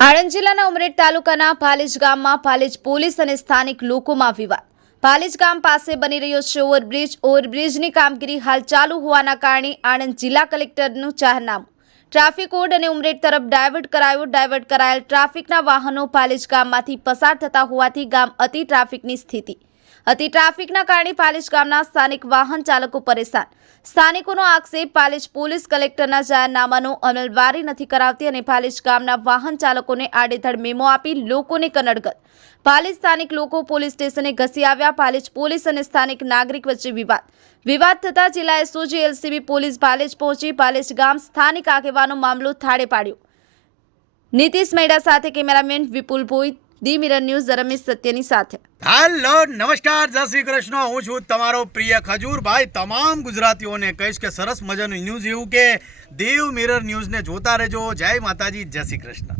આણંદ જિલ્લાના ઉમરેઠ તાલુકાના પાલેજ ગામમાં પાલેજ પોલીસ અને સ્થાનિક લોકોમાં વિવાદ। પાલેજ ગામ પાસે બની રહ્યો છે ઓવરબ્રિજની કામગીરી હાલ ચાલુ હોવાના કારણે આણંદ જિલ્લા કલેક્ટરનું જાહેરનામું। ટ્રાફિક કોડ અને ઉમરેઠ તરફ ડાયવર્ટ કરાયેલ ટ્રાફિકના વાહનો પાલેજ ગામમાંથી પસાર થતા હોવાથી ગામ અતિ ટ્રાફિકની સ્થિતિ। અતિ ટ્રાફિકના કારણે પાલેજ ગામના સ્થાનિક વાહન ચાલકો પરેશાન। સ્થાનિકોનો આક્ષેપ પાલેજ પોલીસ કલેક્ટરના જાહેરનામાનો અમલવારી નથી કરાવતી અને પાલેજ ગામના વાહન ચાલકોને આડેધડ મેમો આપી લોકોને કનડગત। પાલેજ સ્થાનિક લોકો પોલીસ સ્ટેશને ઘસી આવ્યા। પાલેજ પોલીસ અને સ્થાનિક નાગરિક વચ્ચે વિવાદ થતા જિલ્લા એસઓજી એલસીબી પોલીસ પાલેજ પહોંચી પાલેજ ગામ સ્થાનિક આગેવાનો મામલો થાળે પાડ્યો। નીતિશ મેડા સાથે cameraman Vipul Bhoi, the mirror news, Ramesh સત્યની સાથે। હેલો નમસ્કાર, જય શ્રી કૃષ્ણ। હું છું તમારો પ્રિય ખજૂર ભાઈ। તમામ ગુજરાતીઓને કહીશ કે સરસ મજાનું ન્યૂઝ એવું કે દેવ મિરર ન્યૂઝને જોતા રહેજો। જય માતાજી, જય શ્રી કૃષ્ણ।